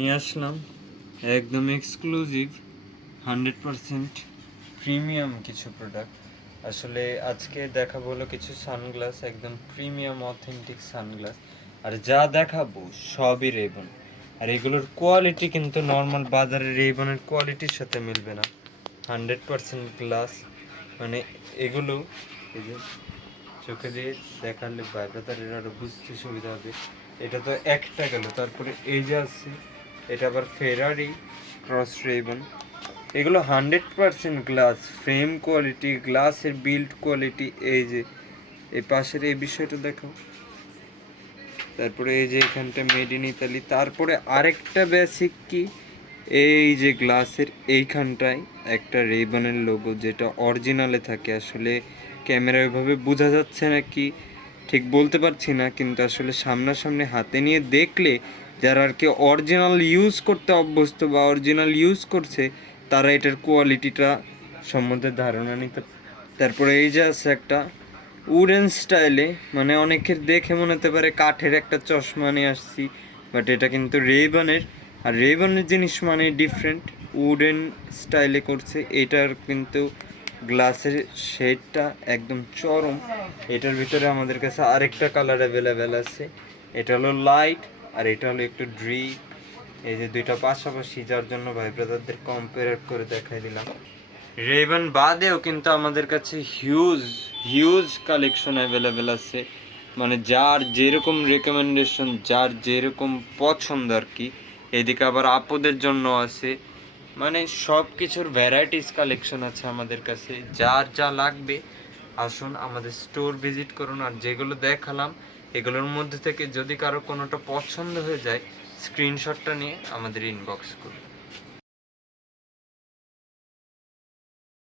নিয়ে আসলাম একদম exclusive 100% premium কিছু প্রোডাক্ট। আসলে আজকে দেখাবো হলো কিছু সানগ্লাস, একদম প্রিমিয়াম অথেন্টিক সানগ্লাস। আর যা দেখাবো সবই রেবন। আর এগুলোর কোয়ালিটি কিন্তু নর্মাল বাজারের রেবনের কোয়ালিটির সাথে মিলবে না। 100% গ্লাস, মানে এগুলো এই যে চোখে দিয়ে দেখালে বাইরের আরও বুঝতে সুবিধা হবে। এটা তো একটা গেল, তারপরে এই যে আছে এটা আবার ফেরারি ক্রস রেবন। এগুলো 100% গ্লাস, ফ্রেম কোয়ালিটি, গ্লাসের বিল্ড কোয়ালিটি। এই যে এই পাশের এই বিষয়টা দেখো, তারপরে এই যে এখানটা মেড ইন ইতালি। তারপরে আরেকটা বেসিক কি, এই যে গ্লাসের এইখানটায় একটা রেবনের লোগো, যেটা অরিজিনালে থাকে। আসলে ক্যামেরায় ওইভাবে বোঝা যাচ্ছে না কি ঠিক বলতে পারছি না, কিন্তু আসলে সামনাসামনি হাতে নিয়ে দেখলে যারা আর কি অরিজিনাল ইউজ করতে অভ্যস্ত বা অরিজিনাল ইউজ করছে, তারা এটার কোয়ালিটিটা সম্বন্ধে ধারণা নিতে। তারপরে এই যে আছে একটা উডেন স্টাইলে, মানে অনেকের দেখে মনে হতে পারে কাঠের একটা চশমা নিয়ে আসছি, বাট এটা কিন্তু রেবনের। আর রেবনের জিনিস মানে ডিফারেন্ট, উডেন স্টাইলে করছে। এটার কিন্তু গ্লাসের শেডটা একদম চরম। এটার ভিতরে আমাদের কাছে আরেকটা কালার অ্যাভেলেবেল আছে, এটা হলো লাইট আর এটা হলো একটু ড্রিপ। এই যে দুইটা পাশাপাশি, যার জন্য ভাই ব্রাদারদের কম্পেয়ার করে দেখাই দিলাম। রেবন বাদেও কিন্তু আমাদের কাছে হিউজ হিউজ কালেকশন অ্যাভেলেবেল আছে, মানে যার যেরকম রেকমেন্ডেশন, যার যেরকম পছন্দ আর কি। এদিকে আবার আপুদের জন্য আছে, মানে সব কিছুর ভ্যারাইটিস কালেকশন আছে আমাদের কাছে। যার যা লাগবে আসুন আমাদের স্টোর ভিজিট করুন। আর যেগুলো দেখালাম এগুলোর মধ্যে থেকে যদি কারো কোনোটা পছন্দ হয়ে যায়, স্ক্রিনশটটা নিয়ে আমাদের ইনবক্স করুন।